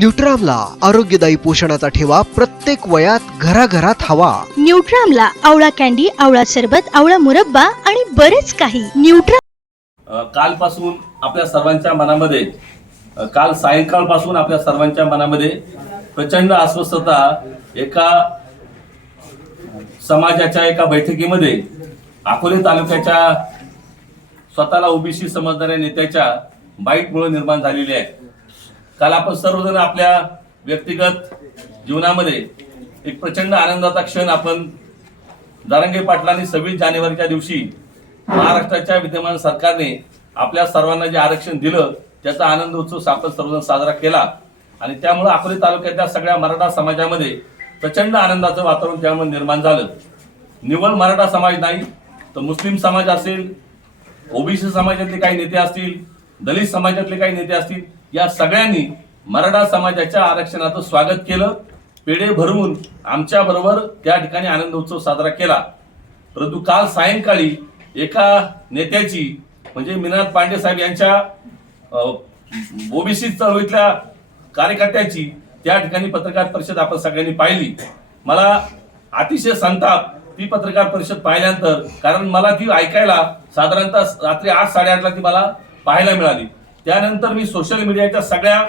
न्यूट्रामला आरोग्यदायी पोषणाचा ठेवा प्रत्येक वयात घराघरात हवा. न्यूट्रामला आवळा कॅन्डी आवळा सरबत आवळा मुरब्बा आणि बरेच काही. न्यूट्रा कालपासून आपल्या सर्वांच्या मनामध्ये काल सायंकाळपासून आपल्या सर्वांच्या मनामध्ये प्रचंड अस्वस्थता एका समाजाच्या एका बैठकीमध्ये अकोले तालुक्याच्या स्वतःला ओबीसी समजणाऱ्या नेत्याच्या बाईटमुळे निर्माण झालेली आहे. काल आपण सर्वजण आपल्या व्यक्तिगत जीवनामध्ये एक प्रचंड आनंदाचा क्षण आपण दारंगे पाटलांनी सव्वीस जानेवारीच्या दिवशी महाराष्ट्राच्या विद्यमान सरकारने आपल्या सर्वांना जे आरक्षण दिलं त्याचा आनंद उत्सव आपण सर्वजण साजरा केला. आणि त्यामुळे अकोले तालुक्यातल्या सगळ्या मराठा समाजामध्ये प्रचंड आनंदाचं वातावरण त्यामुळे निर्माण झालं. निवड मराठा समाज नाही तर मुस्लिम समाज असेल ओबीसी समाजातले काही नेते असतील दलित समाजातले काही नेते असतील या सगळ्यांनी मराठा समाजाच्या आरक्षणाचं स्वागत केलं. पेढे भरवून आमच्या बरोबर त्या ठिकाणी आनंद उत्सव साजरा केला. परंतु काल सायंकाळी एका नेत्याची म्हणजे मीनाथ पांडे साहेब यांच्या ओबीसी चळवळीतल्या कार्यकर्त्याची त्या ठिकाणी पत्रकार परिषद आपण सगळ्यांनी पाहिली. मला अतिशय संताप ती पत्रकार परिषद पाहिल्यानंतर कारण मला ती ऐकायला साधारणतः रात्री आठ साडेआठला ती मला पाहायला मिळाली. त्यानंतर मी सोशल मीडियाच्या सगळ्या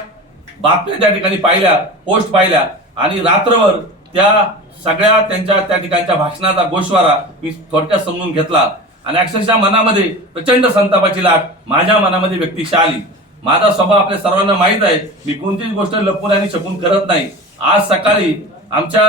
बातम्या त्या ठिकाणी पाहिल्या पोस्ट पाहिल्या. आणि रात्रभर त्या सगळ्या त्यांच्या त्या ठिकाणच्या भाषणाचा गोषवारा मी थोडक्यात समजून घेतला. आणि अक्षरशः मनामध्ये प्रचंड संतापाची लाट माझ्या मनामध्ये व्यक्तिशा आली. माझा स्वभाव आपल्या सर्वांना माहीत आहे. मी कोणतीच गोष्ट लपून आणि छपून करत नाही. आज सकाळी आमच्या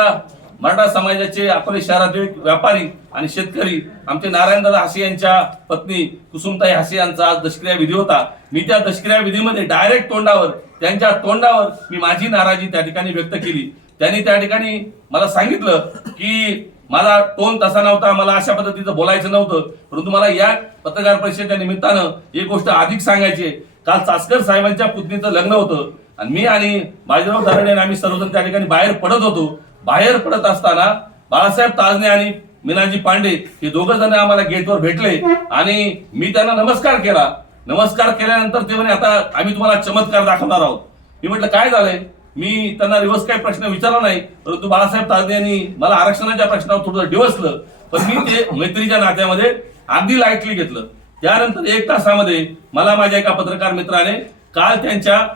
मराठा समाजाचे अकोले शहरातील व्यापारी आणि शेतकरी आमचे नारायणदादा हासे यांच्या पत्नी कुसुमताई हासे यांचा आज दशक्रिया विधी होता. मी त्या दशक्रिया विधीमध्ये डायरेक्ट तोंडावर त्यांच्या तोंडावर मी माझी नाराजी त्या ठिकाणी व्यक्त केली. त्यांनी त्या ठिकाणी मला सांगितलं की माझा टोन तसा नव्हता मला अशा पद्धतीचं बोलायचं नव्हतं. परंतु मला या पत्रकार परिषदेच्या निमित्तानं एक गोष्ट अधिक सांगायची काल चासकर साहेबांच्या पुतणीचं लग्न होतं. आणि मी आणि बाजीराव दराडे आणि आम्ही सर्वजण त्या ठिकाणी बाहेर पडत होतो. बाहेर पडत असताना बाळासाहेब ताजने आणि मीनाजी पांडे हे दोघं जण आम्हाला गेटवर भेटले आणि मी त्यांना नमस्कार केला. नमस्कार केल्यानंतर ते म्हणे आता आम्ही तुम्हाला चमत्कार दाखवणार आहोत. मी म्हटलं काय झालंय? मी त्यांना रिवर्स काही प्रश्न विचारला नाही परंतु बाळासाहेब ताजने यांनी मला आरक्षणाच्या प्रश्नावर थोडं डिवसलं. पण मी ते मैत्रीच्या नात्यामध्ये अगदी लाईटली घेतलं. त्यानंतर एक तासामध्ये मला माझ्या एका पत्रकार मित्राने काल त्यांच्या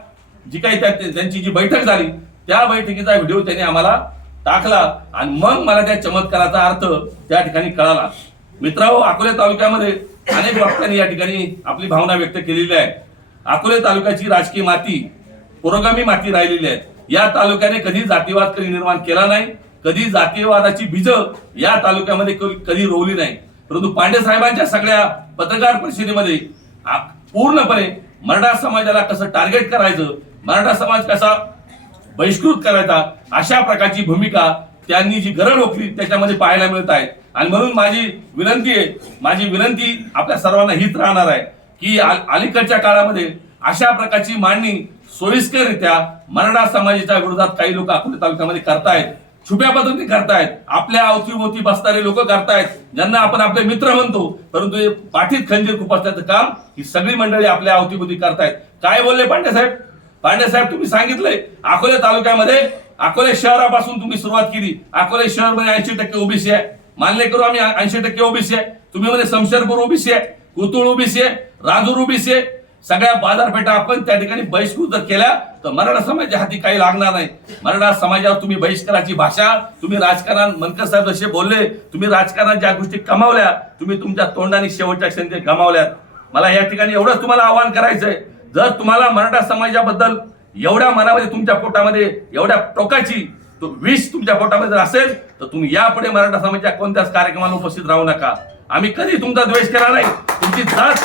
जी काही त्यांची जी बैठक झाली त्या बैठकीचा व्हिडिओ त्यांनी आम्हाला टाकला आणि मग मला त्या चमत्काराचा अर्थ त्या ठिकाणी कळाला. मित्रांनो अकोले तालुक्यामध्ये अनेक वक्त्यांनी या ठिकाणी आपली भावना व्यक्त केलेली आहे. अकोले तालुक्याची राजकीय माती पुरोगामी माती राहिलेली आहे. या तालुक्याने कधी जातीवाद कधी निर्माण केला नाही कधी जातीयवादाची बीज या तालुक्यामध्ये कधी रोवली नाही. परंतु पांडे साहेबांच्या सगळ्या पत्रकार परिषदेमध्ये पूर्णपणे मराठा समाजाला कसं टार्गेट करायचं मराठा समाज कसा बहिष्कृत करायचा अशा प्रकारची भूमिका त्यांनी जी गरज ओकली त्याच्यामध्ये पाहायला मिळत आहे. आणि म्हणून माझी विनंती आहे माझी विनंती आपल्या सर्वांना हीच राहणार आहे की अलीकडच्या काळामध्ये अशा प्रकारची मांडणी सोयीस्कररित्या मराठा समाजाच्या विरोधात काही लोक अकोले तालुक्यामध्ये करतायत छुप्या पद्धती करतायत आपल्या अवतीभोवती बसणारे लोक करतायत ज्यांना आपण आपले मित्र म्हणतो परंतु हे पाठीत खंजीर खुपसण्याचं काम ही सगळी मंडळी आपल्या अवतीभोवती करतायत. काय बोलले पांडे साहेब? पांडेसाहेब तुम्ही सांगितलंय अकोले तालुक्यामध्ये अकोले शहरापासून तुम्ही सुरुवात केली. अकोले शहरमध्ये ऐंशी टक्के ओबीसी आहे. मान्य करू आम्ही ऐंशी टक्के ओबीसी आहे. तुम्ही म्हणजे शमशेरपूर ओबीसी आहे कुतुळ ओबीसी आहे राजूर ओबीसी आहे. सगळ्या बाजारपेठा आपण त्या ठिकाणी बहिष्कृत जर केल्या तर मराठा समाजाच्या हाती काही लागणार नाही. मराठा समाजावर तुम्ही बहिष्काराची भाषा तुम्ही राजकारण मनकर साहेब जसे बोलले तुम्ही राजकारणात ज्या गोष्टी कमावल्या तुम्ही तुमच्या तोंडाने शेवटच्या क्षणी गमावल्यात. मला या ठिकाणी एवढंच तुम्हाला आवाहन करायचंय. जर तुम्हाला मराठा समाजाबद्दल एवढ्या मनामध्ये तुमच्या पोटामध्ये एवढ्या टोकाची तो विष तुमच्या पोटामध्ये जर असेल तर तुम्ही यापुढे मराठा समाजाच्या कोणत्याच कार्यक्रमाला उपस्थित राहू नका. आम्ही कधी तुमचा द्वेष केला नाही. तुमची जात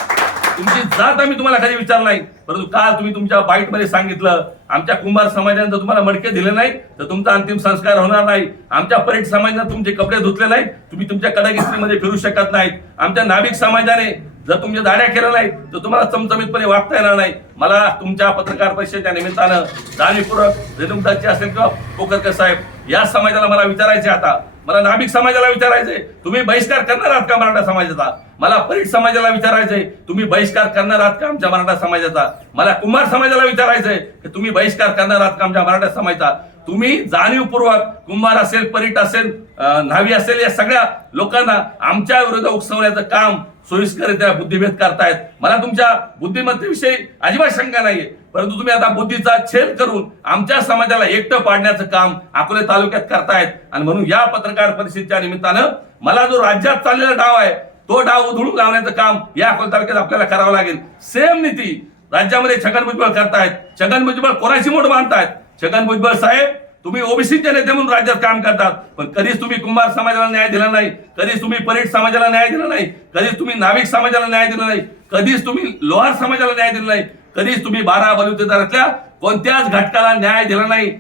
तुमची जात आम्ही तुम्हाला कधी विचारलं नाही. परंतु काल तुम्ही तुमच्या बाईटमध्ये सांगितलं आमच्या कुंभार समाजाने जर तुम्हाला मडके दिले नाही तर तुमचा अंतिम संस्कार होणार नाही. आमच्या परेड समाजाने तुमचे कपडे धुतले नाहीत तुम्ही तुमच्या कडक फिरू शकत नाहीत. आमच्या नाभिक समाजाने जर तुमच्या दाड्या केल्या नाहीत तर तुम्हाला चमचमीतपणे वागता येणार नाही. मला तुमच्या पत्रकार परिषदेच्या निमित्तानं जाणीवपूर्वक रेणुकदासजी असेल किंवा पोकरकर साहेब या समाजाला मला विचारायचे आता. मला नाभिक समाजाला विचारायचंय. तुम्ही बहिष्कार करणार आहात का मराठा समाजाचा? मला परीट समाजाला विचारायचंय. तुम्ही बहिष्कार करणार आहात का आमच्या मराठा समाजाचा? मला कुंभार समाजाला विचारायचंय की तुम्ही बहिष्कार करणार आहात का आमच्या मराठा समाजाचा? तुम्ही जाणीवपूर्वक कुंभार असेल परीट असेल न्हावी असेल या सगळ्या लोकांना आमच्या विरुद्ध उकसवण्याचं काम सोयीस्करित्या बुद्धिभेद करतायत. मला तुमच्या बुद्धिमत्तेविषयी अजिबात शंका नाहीये. परंतु तुम्ही आता बुद्धीचा छेद करून आमच्या समाजाला एकटं पाडण्याचं काम अकोले तालुक्यात करतायत. आणि म्हणून या पत्रकार परिषदेच्या निमित्तानं मला जो राज्यात चाललेला डाव आहे तो डाव उधळून लावण्याचं काम या अकोले तालुक्यात आपल्याला करावं लागेल. सेम नीती राज्यामध्ये छगन भुजबळ करतायत. छगन भुजबळ कोणाची मोठ बांधतायत छगन भुजबळ साहेब तुम्ही ओबीसीचे नेते म्हणून राज्यात काम करतात. पण कधीच तुम्ही कुंभार समाजाला न्याय दिला नाही. कधीच तुम्ही परेड समाजाला न्याय दिला नाही. कधीच तुम्ही नाविक समाजाला न्याय दिला नाही. कधीच तुम्ही लोहार समाजाला न्याय दिला नाही. कधीच तुम्ही बारा बलुतेदारातल्या कोणत्याच घटकाला न्याय दिला नाही.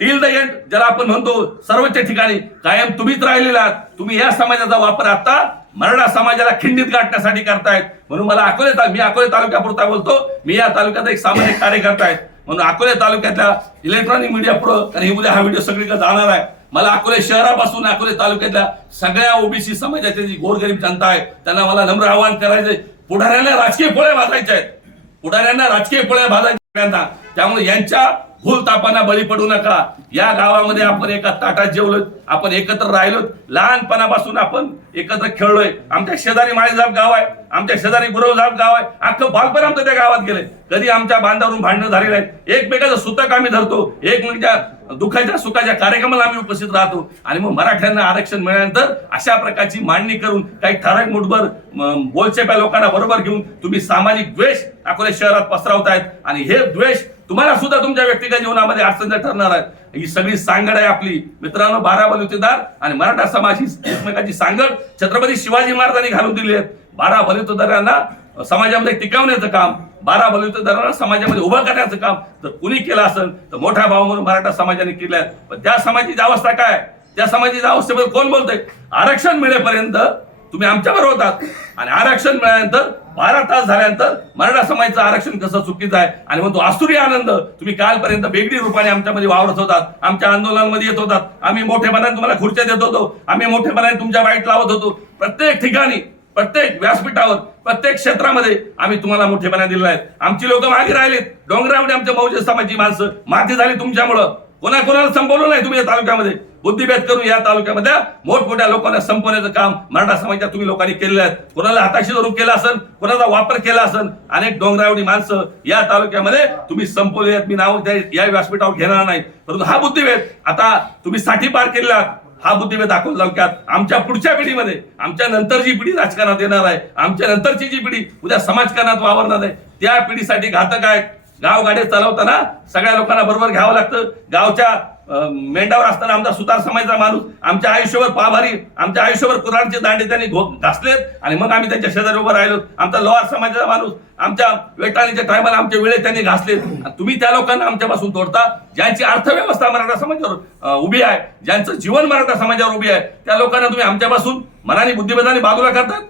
टिल द एंड ज्याला आपण म्हणतो सर्वोच्च ठिकाणी कायम तुम्हीच राहिलेला आहात. तुम्ही या समाजाचा वापर आता मराठा समाजाला खिंडीत गाठण्यासाठी करतायत. म्हणून मला अकोले मी अकोले तालुक्यापुरता बोलतो. मी या तालुक्यात एक सामाजिक कार्यकर्ता आहे. म्हणून अकोले तालुक्यातल्या इलेक्ट्रॉनिक मीडिया पुढं आणि उद्या हा व्हिडिओ सगळीकडे जाणार आहे. मला अकोले शहरापासून अकोले तालुक्यातल्या सगळ्या ओबीसी समाजाची जी गोरगरीब जनता आहे त्यांना मला नम्र आवाहन करायचंय. पुढाऱ्यांना राजकीय पोळ्या भाजायच्या आहेत. पुढाऱ्यांना राजकीय पोळ्या भाजायच्या त्यामुळे यांच्या भूलतापांना बळी पडू नका. या गावामध्ये आपण एका ताटात जेवलो आपण एकत्र राहिलो लहानपणापासून आपण एकत्र खेळलोय. आमच्या शेजारी माळीजाब गाव आहे आमच्या शेजारी गुरवजाब गाव आहे. अख्खं बालपण आमचं त्या गावात गेलंय. कधी आमच्या बांधावरून भांडणं झालेलं आहे एकमेकाचं सुतक आम्ही धरतो. एकमेकाच्या दुःखाच्या सुखाच्या कार्यक्रमाला आम्ही उपस्थित राहतो. आणि मग मराठ्यांना आरक्षण मिळाल्यानंतर अशा प्रकारची मांडणी करून काही ठराविक मुठभर बोलचेप्या लोकांना बरोबर घेऊन तुम्ही सामाजिक द्वेष अकोले शहरात पसरवतायत. आणि हे द्वेष तुम्हाला सुद्धा तुमच्या व्यक्तिगत जीवनामध्ये अडचण ठरणार आहे ही सगळी सांगड आहे आपली. मित्रांनो बारा बलुतेदार आणि मराठा समाज ही एकमेकाची सांगड. छत्रपती शिवाजी महाराजांनी घालून दिली आहेत. बारा बलुतेदारांना समाजामध्ये टिकवण्याचं काम बारा बलुतेदारांना समाजामध्ये उभं करण्याचं काम जर कुणी केलं असेल तर मोठा भाव म्हणून मराठा समाजाने केलं आहे. पण त्या समाजाची अवस्था काय? त्या समाजाच्या अवस्थेबद्दल कोण बोलतंय? आरक्षण मिळेपर्यंत तुम्ही आमच्यावर होतात. आणि आरक्षण मिळाल्यानंतर बारा तास झाल्यानंतर मराठा समाजाचं आरक्षण कसं चुकीचं आहे? आणि मग तो आसुरी आनंद. तुम्ही कालपर्यंत वेगळी रूपाने आमच्यामध्ये वावरत होतात. आमच्या आंदोलनामध्ये येत होतात. आम्ही मोठेपणाने तुम्हाला खुर्च्या देत होतो. आम्ही मोठेपणाने तुमच्या वाईट लावत होतो. प्रत्येक ठिकाणी प्रत्येक व्यासपीठावर प्रत्येक क्षेत्रामध्ये आम्ही तुम्हाला मोठेपणा दिलेला आहे. आमची लोक मागे राहिलेत. डोंगरामध्ये आमच्या बहुजन समाजाची माणसं. माती झाली तुमच्यामुळं. कोणा कोणाला संपवलं नाही तुम्ही या तालुक्यामध्ये? बुद्धिभेद करून या तालुक्यामध्ये मोठमोठ्या लोकांना संपवण्याचं काम मराठा समाजाच्या तुम्ही लोकांनी केलेलं आहे. कोणाला हाताशी धरून केला असेल कोणाचा वापर केला असेल अनेक डोंगरावडी माणसं या तालुक्यामध्ये तुम्ही संपवले आहेत. मी नाव या व्यासपीठावर घेणार नाही. परंतु हा बुद्धिभेद आता तुम्ही साठी पार केलेला आहात. हा बुद्धिभेद दाखवून तालुक्यात आमच्या पुढच्या पिढीमध्ये आमच्या नंतर जी पिढी राजकारणात येणार आहे. आमच्या नंतरची जी पिढी उद्या समाजकारणात वावरणार आहे त्या पिढीसाठी घातक आहे गाव गाड्या चालवताना सगळ्या लोकांना बरोबर घ्यावं लागतं. गावच्या मेंढावर असताना आमचा सुतार समाजाचा माणूस आमच्या आयुष्यावर पाभारी आमच्या आयुष्यावर कुराणचे दांडे त्यांनी घो- घासलेत आणि मग आम्ही त्यांच्या शेजारी उभं राहिलो. आमचा लोहार समाजाचा माणूस आमच्या वेटाळीच्या टायमाला आमचे वेळे त्यांनी घासलेत. तुम्ही त्या लोकांना आमच्यापासून तोडता ज्यांची अर्थव्यवस्था मराठा समाजावर उभी आहे ज्यांचं जीवन मराठा समाजावर उभी आहे त्या लोकांना तुम्ही आमच्यापासून मनाने बुद्धिबेदाने बाजूला करतात.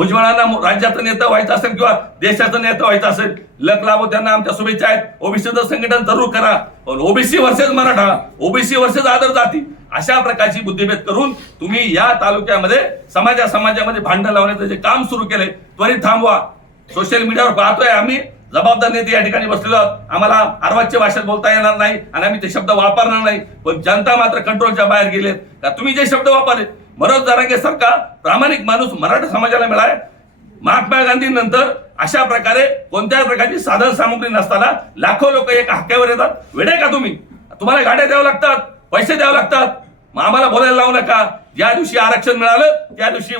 भुजबळांना राज्याचा राज्याचं व्हायचा व्हायचं असेल किंवा देशाचं नेता व्हायचं असेल लक लाभो त्यांना आमच्या शुभेच्छा आहेत. ओबीसीचं संघटन जरूर करा. पण OBC versus Maratha OBC versus आदर जाती अशा प्रकारची बुद्धिभेद करून तुम्ही या तालुक्यामध्ये समाजा समाजामध्ये भांडण लावण्याचं जे काम सुरू केलंय त्वरित थांबवा. सोशल मीडियावर पाहतोय आम्ही. जबाबदार नेते या ठिकाणी बसलेलो आहोत. आम्हाला अर्वाच्य भाषेत बोलता येणार नाही आणि आम्ही ते शब्द वापरणार नाही. पण जनता मात्र कंट्रोलच्या बाहेर गेलेत. का तुम्ही जे शब्द वापरले मनोज जरांगे सारखा प्रामाणिक माणूस मराठा समाजाला मिळाय महात्मा गांधी नंतर अशा प्रकारे कोणत्याही प्रकारची साधन सामुग्री नसताना लाखो लोक एका हक्क्यावर येतात. वेडे का तुम्ही? तुम्हाला गाड्या द्याव्या लागतात पैसे द्यावे लागतात. मग आम्हाला बोलायला लावू नका. ज्या दिवशी आरक्षण मिळालं त्या दिवशी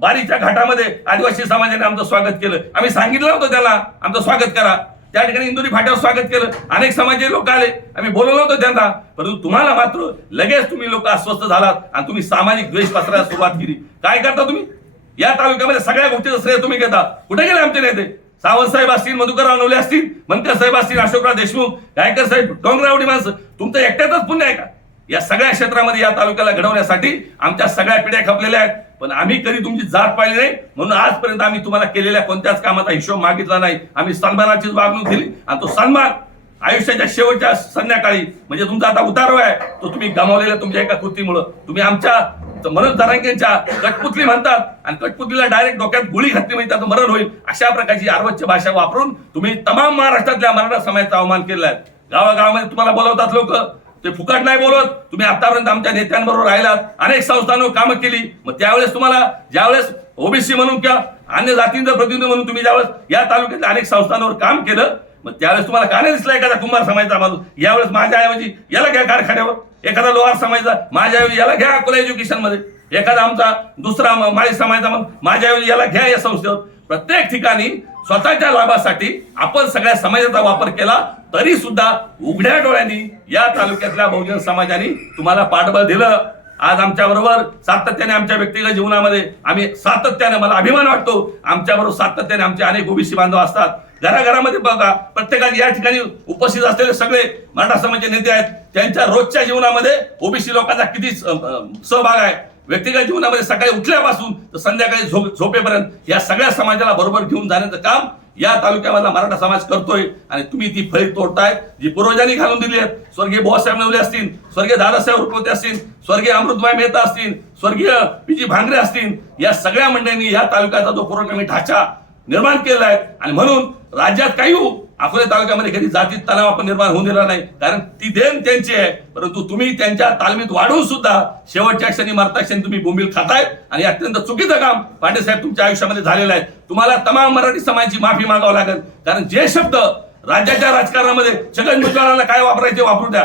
बारीच्या घाटामध्ये आदिवासी समाजाने आमचं स्वागत केलं. आम्ही सांगितलं होतं त्याला आमचं स्वागत करा. त्या ठिकाणी इंदुरी फाट्यावर स्वागत केलं. अनेक समाजाचे लोक आले. आम्ही बोलवलं होतं त्यांना. परंतु तुम्हाला मात्र लगेच तुम्ही लोक अस्वस्थ झालात आणि तुम्ही सामाजिक द्वेष पसरायला सुरुवात केली. काय करता तुम्ही? या तालुक्यामध्ये सगळ्या गोष्टीचं श्रेय तुम्ही घेता. कुठे गेले आमचे नेते? सावंत साहेब असतील मधुकर अनवले असतील मंत्र साहेब असतील अशोकराव देशमुख गायकर साहेब डोंगरावडी माणसं. तुमचं एकट्यातच पुण्य आहे का? या सगळ्या क्षेत्रामध्ये या तालुक्याला घडवण्यासाठी आमच्या सगळ्या पिढ्या खपलेल्या आहेत. पण आम्ही कधी तुमची जात पाहिली नाही. म्हणून आजपर्यंत आम्ही तुम्हाला केलेल्या कोणत्याच कामाचा हिशोब मागितला नाही. आम्ही सन्मानाचीच वागणूक दिली. आणि तो सन्मान आयुष्याच्या शेवटच्या संध्याकाळी म्हणजे तुमचा आता उतारवा आहे तो तुम्ही गमावलेल्या तुमच्या एका कृतीमुळं. तुम्ही आमच्या मनोज जरांगेंच्या कटपुतली म्हणतात. आणि कटपुतलीला डायरेक्ट डोक्यात गोळी घातली म्हणजे त्याचं मरण होईल. अशा प्रकारची आर्वच्य भाषा वापरून तुम्ही तमाम महाराष्ट्रातल्या मराठा समाजाचा अवमान केलेला आहे. गावागावामध्ये तुम्हाला बोलवतात लोक ते फुकट नाही बोलत. तुम्ही आतापर्यंत आमच्या नेत्यांबरोबर राहिलात. अनेक संस्थांवर कामं केली. मग त्यावेळेस तुम्हाला ज्यावेळेस ओबीसी म्हणून किंवा अन्य जातींचं प्रतिनिधी म्हणून तुम्ही ज्यावेळेस या तालुक्यातल्या अनेक संस्थांवर काम केलं मग त्यावेळेस तुम्हाला का नाही दिसला एखादा कुंभार समाजाचा माणूस यावेळेस माझ्याऐवजी याला घ्या कारखान्यावर. एखादा लोहार समाजाचा. माझ्याऐवजी याला घ्या अकोला एज्युकेशनमध्ये. एखादा आमचा दुसरा माळी समाजाचा मग माझ्याऐवजी याला घ्या या संस्थेवर. प्रत्येक ठिकाणी स्वतःच्या लाभासाठी आपण सगळ्या समाजाचा वापर केला तरी सुद्धा उघड्या डोळ्यांनी या तालुक्यातल्या बहुजन समाजाने तुम्हाला पाठबळ दिलं. आज आमच्या बरोबर सातत्याने आमच्या व्यक्तिगत जीवनामध्ये आम्ही सातत्याने मला अभिमान वाटतो आमच्या बरोबर सातत्याने आमचे अनेक ओबीसी बांधव असतात. घराघरामध्ये बघा प्रत्येकाने या ठिकाणी उपस्थित असलेले सगळे मराठा समाजाचे नेते आहेत. त्यांच्या रोजच्या जीवनामध्ये ओबीसी लोकांचा किती सहभाग आहे. व्यक्तिगत जीवनामध्ये सकाळी उठल्यापासून तर संध्याकाळी झोप झोपेपर्यंत या सगळ्या समाजाला बरोबर घेऊन जाण्याचं काम या तालुक्यामधला मराठा समाज करतोय. आणि तुम्ही ती फळी तोडतायत जी पूर्वजांनी घालून दिली आहेत. स्वर्गीय बोसाहेब नवले असतील स्वर्गीय दादासाहेब रुपवते असतील स्वर्गीय अमृतबाई मेहता असतील स्वर्गीय पीजी भांगरे असतील या सगळ्या मंडळींनी या तालुक्याचा जो पूर्वक्रमी ढाचा निर्माण केला आहे. आणि म्हणून राज्यात काही हो अकोले तालुक्यामध्ये कधी जाती तलाव आपण निर्माण होऊन दिला नाही. कारण ती देण त्यांची आहे. परंतु तुम्ही त्यांच्या तालमीत वाढवून सुद्धा शेवटच्या क्षणी मरता क्षणी तुम्ही बोंबील खाताय आणि अत्यंत चुकीचं काम पांडेसाहेब तुमच्या आयुष्यामध्ये झालेलं आहे. तुम्हाला तमाम मराठी समाजाची माफी मागावं लागेल. कारण जे शब्द राज्याच्या राजकारणामध्ये छगन भुजबळांना काय वापरायचे वापरू द्या.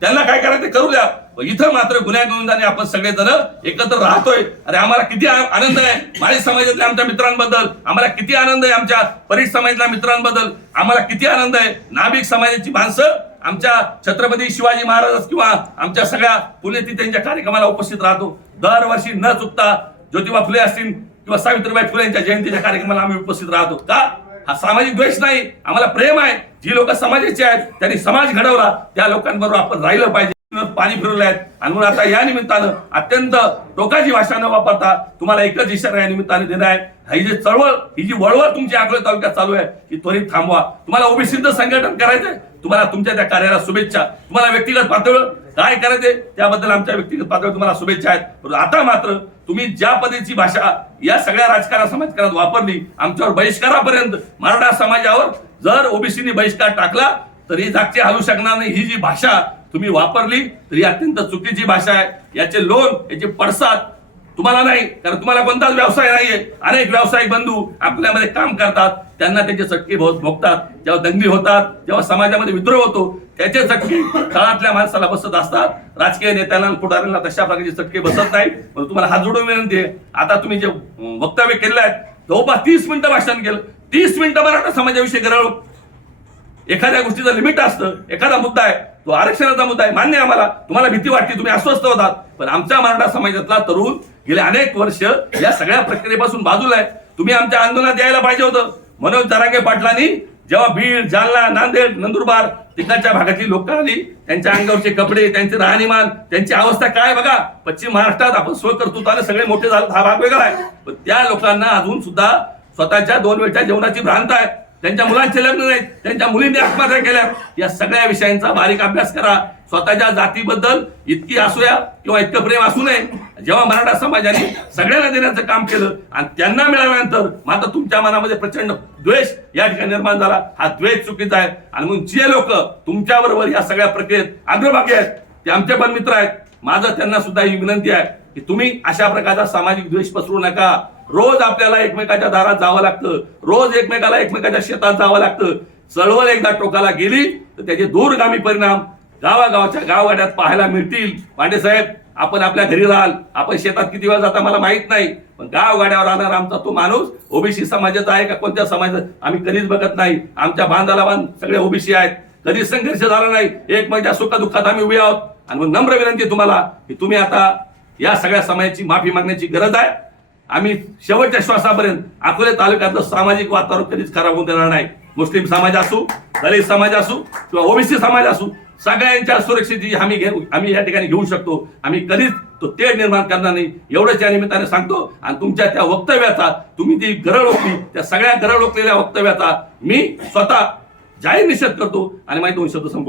त्यांना काय करायचं करू द्या. इथं मात्र गुन्ह्या गोविंदाने आपण सगळेजण एकत्र राहतोय. अरे आम्हाला किती आनंद आहे. माळी समाजातल्या आमच्या मित्रांबद्दल. आम्हाला किती आनंद आहे आमच्या परीट समाजातल्या मित्रांबद्दल. आम्हाला किती आनंद आहे. नाभिक समाजाची माणसं आमच्या छत्रपती शिवाजी महाराज किंवा आमच्या सगळ्या पुण्यतिथींच्या कार्यक्रमाला उपस्थित राहतो. दरवर्षी न चुकता ज्योतिबा फुले असतील किंवा सावित्रीबाई फुले यांच्या जयंतीच्या कार्यक्रमाला आम्ही उपस्थित राहतो. का? हा सामाजिक द्वेष नाही. आम्हाला प्रेम आहे. जी लोक समाजाची आहेत त्यांनी समाज घडवला त्या लोकांबरोबर आपण राहिलं पाहिजे. पाणी फिरवले आहेत. आणि म्हणून आता या निमित्तानं अत्यंत टोकाची भाषा न वापरता तुम्हाला एकच इशारा या निमित्ताने देणार आहे. ही जी चळवळ ही जी वळवळ तुमच्या अकोले तालुक्यात चालू आहे ही त्वरित थांबवा. तुम्हाला ओबीसीचं संघटन करायचंय. तुम्हाला तुमच्या त्या कार्याला शुभेच्छा. तुम्हाला व्यक्तिगत पातळीवर काय करायचे त्याबद्दल आमच्या व्यक्तिगत पातळीवर तुम्हाला शुभेच्छा आहेत. परंतु आता मात्र तुम्ही ज्या पद्धतीची भाषा या सगळ्या राजकारण समाजकारणात वापरली आमच्यावर बहिष्कारापर्यंत मराठा समाजावर जर ओबीसीने बहिष्कार टाकला तरी जागचे हलू शकणार नाही. ही जी भाषा तुम्ही वापरली तर ही अत्यंत चुकीची भाषा आहे याचे लोन याचे पडसाद तुम्हाला नाही कारण तुम्हाला कोणताच व्यवसाय नाहीये. अनेक व्यावसायिक बंधू आपल्यामध्ये काम करतात त्यांना त्याचे चटके भोगतात. जेव्हा दंगली होतात जेव्हा समाजामध्ये विद्रोह होतो त्याचे चटके तळातल्या माणसाला बसत असतात. राजकीय नेत्यांना पुढाऱ्यांना तशा प्रकारचे चटके बसत नाही पण तुम्हाला हात जोडून विनंती आहे. आता तुम्ही जे वक्तव्य केले आहेत जवळपास तीस मिनिटं भाषण केलं. तीस मिनिटं मराठा समाजाविषयी गरळ एखाद्या गोष्टीचं लिमिट असतं एखादा मुद्दा आहे तो आरक्षणाचा मुद्दा आहे मान्य आम्हाला तुम्हाला भीती वाटते तुम्ही अस्वस्थ होतात. पण आमच्या मराठा समाजातला तरुण गेले अनेक वर्ष या सगळ्या प्रक्रियेपासून बाजूला आहे. तुम्ही आमच्या आंदोलनात यायला पाहिजे होतं. मनोज जरांगे पाटलांनी जेव्हा बीड जालना नांदेड नंदुरबार तिकडच्या भागातली लोक आली त्यांच्या अंगावरचे कपडे त्यांचे राहणीमान त्यांची अवस्था काय बघा. पश्चिम महाराष्ट्रात आपण सोय कर्तृत्वाने सगळे मोठे झाले हा भाग वेगळा आहे. पण त्या लोकांना अजून सुद्धा स्वतःच्या दोन वेळच्या जेवणाची भ्रांत आहे. त्यांच्या मुलांचे लग्न नाहीत त्यांच्या मुलींनी आत्महत्या केल्या. या सगळ्या विषयांचा बारीक अभ्यास करा. स्वतःच्या जातीबद्दल इतकी असूया किंवा इतकं प्रेम असू नये. जेव्हा मराठा समाजाने सगळ्यांना देण्याचं काम केलं आणि त्यांना मिळाल्यानंतर मात्र तुमच्या मनामध्ये प्रचंड द्वेष या ठिकाणी निर्माण झाला. हा द्वेष चुकीचा आहे. आणि म्हणून जे लोक तुमच्या बरोबर या सगळ्या प्रक्रियेत अग्रभागी आहेत ते आमचे पण मित्र आहेत. माझं त्यांना सुद्धा ही विनंती आहे की तुम्ही अशा प्रकारचा सामाजिक द्वेष पसरू नका. रोज आपल्याला एकमेकाच्या दारात जावं लागतं. रोज एकमेकाला एकमेकाच्या शेतात जावं लागतं. चळवळ एकदा टोकाला गेली तर त्याचे दूरगामी परिणाम गावागावाच्या गावगाड्यात पाहायला मिळतील. पांडेसाहेब आपण आपल्या घरी राहाल. आपण शेतात किती वेळ जाता मला माहीत नाही. पण गावगाड्यावर राहणार आमचा तो माणूस ओबीसी समाजाचा आहे का कोणत्या समाजाचा? आम्ही कधीच बघत नाही. आमच्या बांधाला बांध सगळे ओबीसी आहेत. कधी संघर्ष झाला नाही. एकमेकाच्या सुखदुःखात आम्ही उभे आहोत. आणि मग नम्र विनंती तुम्हाला की तुम्ही आता या सगळ्या समाजाची माफी मागण्याची गरज आहे. आम्ही शेवटच्या श्वासापर्यंत अकोले तालुक्यातलं सामाजिक वातावरण कधीच खराब होऊन देणार नाही. मुस्लिम समाज असू दलित समाज असू किंवा ओबीसी समाज असू सगळ्यांच्या सुरक्षेची हमी घेऊ आम्ही या ठिकाणी घेऊ शकतो. आम्ही कधीच तो तेढ निर्माण करणार नाही. एवढंच या निमित्ताने सांगतो. आणि तुमच्या त्या वक्तव्याचा तुम्ही ती गरळ ओकली त्या सगळ्या गरळ ओकलेल्या वक्तव्याचा मी स्वतः जाहीर निषेध करतो आणि माझे दोन शब्द संपवतो.